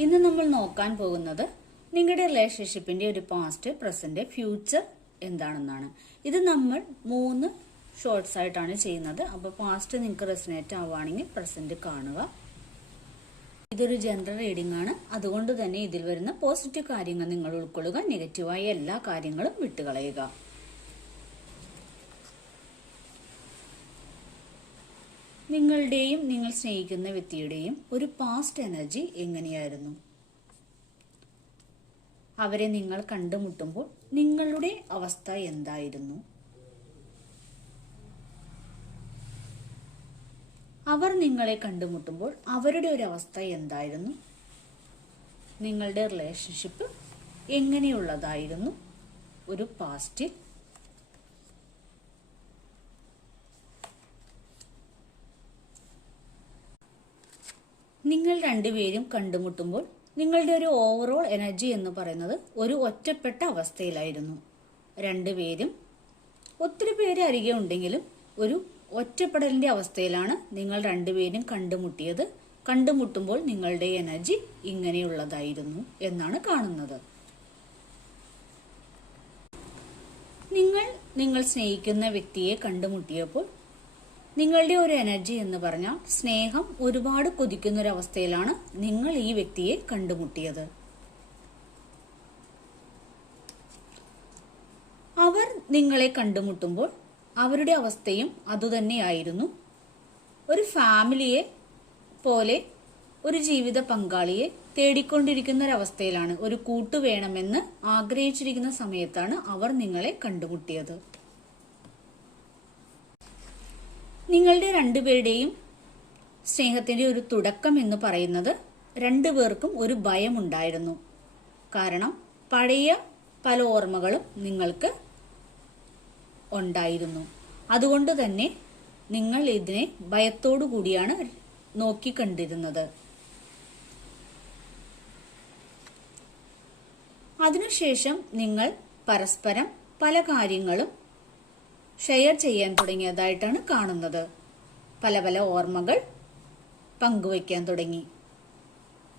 ഇന്ന് നമ്മൾ നോക്കാൻ പോകുന്നത് നിങ്ങളുടെ റിലേഷൻഷിപ്പിന്റെ ഒരു പാസ്റ്റ്, പ്രസന്റ്, ഫ്യൂച്ചർ എന്താണെന്നാണ്. ഇത് നമ്മൾ 3 ഷോർട്സ് ആയിട്ടാണ് ചെയ്യുന്നത്. അപ്പോൾ പാസ്റ്റ് നിങ്ങൾക്ക് റെസനേറ്റ് ആവുകയാണെങ്കിൽ പ്രസന്റ് കാണുക. ഇതൊരു ജനറൽ റീഡിംഗ് ആണ്. അതുകൊണ്ട് തന്നെ ഇതിൽ വരുന്ന പോസിറ്റീവ് കാര്യങ്ങൾ നിങ്ങൾ ഉൾക്കൊള്ളുക, നെഗറ്റീവായ എല്ലാ കാര്യങ്ങളും വിട്ടുകളയുക. നിങ്ങളുടെയും നിങ്ങൾ സ്നേഹിക്കുന്ന വ്യക്തിയുടെയും ഒരു പാസ്റ്റ് എനർജി എങ്ങനെയായിരുന്നു? അവരെ നിങ്ങൾ കണ്ടുമുട്ടുമ്പോൾ നിങ്ങളുടെ അവസ്ഥ എന്തായിരുന്നു? അവർ നിങ്ങളെ കണ്ടുമുട്ടുമ്പോൾ അവരുടെ ഒരു അവസ്ഥ എന്തായിരുന്നു? നിങ്ങളുടെ റിലേഷൻഷിപ്പ് എങ്ങനെയുള്ളതായിരുന്നു ഒരു പാസ്റ്റിൽ? നിങ്ങൾ രണ്ടുപേരും കണ്ടുമുട്ടുമ്പോൾ നിങ്ങളുടെ ഒരു ഓവറോൾ എനർജി എന്ന് പറയുന്നത് ഒരു ഒറ്റപ്പെട്ട അവസ്ഥയിലായിരുന്നു. രണ്ടുപേരും ഒത്തിരി പേര് അരികെ ഉണ്ടെങ്കിലും ഒരു ഒറ്റപ്പെടലിന്റെ അവസ്ഥയിലാണ് നിങ്ങൾ രണ്ടുപേരും കണ്ടുമുട്ടിയത്. കണ്ടുമുട്ടുമ്പോൾ നിങ്ങളുടെ എനർജി ഇങ്ങനെയുള്ളതായിരുന്നു എന്നാണ് കാണുന്നത്. നിങ്ങൾ സ്നേഹിക്കുന്ന വ്യക്തിയെ കണ്ടുമുട്ടിയപ്പോൾ നിങ്ങളുടെ ഒരു എനർജി എന്ന് പറഞ്ഞാൽ സ്നേഹം ഒരുപാട് കൊതിക്കുന്ന ഒരു അവസ്ഥയിലാണ് നിങ്ങൾ ഈ വ്യക്തിയെ കണ്ടുമുട്ടിയത്. അവർ നിങ്ങളെ കണ്ടുമുട്ടുമ്പോൾ അവരുടെ അവസ്ഥയും അതുതന്നെയായിരുന്നു. ഒരു ഫാമിലിയെ പോലെ ഒരു ജീവിത പങ്കാളിയെ തേടിക്കൊണ്ടിരിക്കുന്ന ഒരവസ്ഥയിലാണ്, ഒരു കൂട്ടു വേണമെന്ന് ആഗ്രഹിച്ചിരിക്കുന്ന സമയത്താണ് അവർ നിങ്ങളെ കണ്ടുമുട്ടിയത്. നിങ്ങളുടെ രണ്ടുപേരുടെയും സ്നേഹത്തിന്റെ ഒരു തുടക്കം എന്ന് പറയുന്നത് രണ്ടുപേർക്കും ഒരു ഭയമുണ്ടായിരുന്നു. കാരണം പഴയ പല ഓർമ്മകളും നിങ്ങൾക്ക് ഉണ്ടായിരുന്നു. അതുകൊണ്ട് തന്നെ നിങ്ങൾ ഇതിനെ ഭയത്തോടു കൂടിയാണ് നോക്കിക്കണ്ടിരുന്നത്. അതിനുശേഷം നിങ്ങൾ പരസ്പരം പല കാര്യങ്ങളും ഷെയർ ചെയ്യാൻ തുടങ്ങിയതായിട്ടാണ് കാണുന്നത്. പല പല ഓർമ്മകൾ പങ്കുവയ്ക്കാൻ തുടങ്ങി.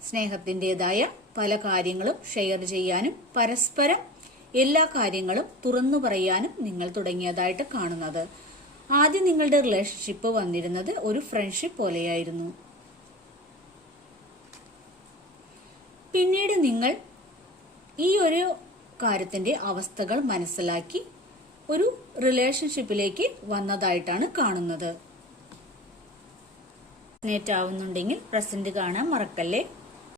സ്നേഹത്തിൻ്റെതായ പല കാര്യങ്ങളും ഷെയർ ചെയ്യാനും പരസ്പരം എല്ലാ കാര്യങ്ങളും തുറന്നു പറയാനും നിങ്ങൾ തുടങ്ങിയതായിട്ട് കാണുന്നത്. ആദ്യം നിങ്ങളുടെ റിലേഷൻഷിപ്പ് വന്നിരുന്നത് ഒരു ഫ്രണ്ട്ഷിപ്പ് പോലെയായിരുന്നു. പിന്നീട് നിങ്ങൾ ഈ ഒരു കാര്യത്തിന്റെ അവസ്ഥകൾ മനസ്സിലാക്കി ഒരു റിലേഷൻഷിപ്പിലേക്ക് വന്നതായിട്ടാണ് കാണുന്നത്. റെസനേറ്റ് ആവുന്നുണ്ടെങ്കിൽ പ്രസന്റ് കാണാൻ മറക്കല്ലേ.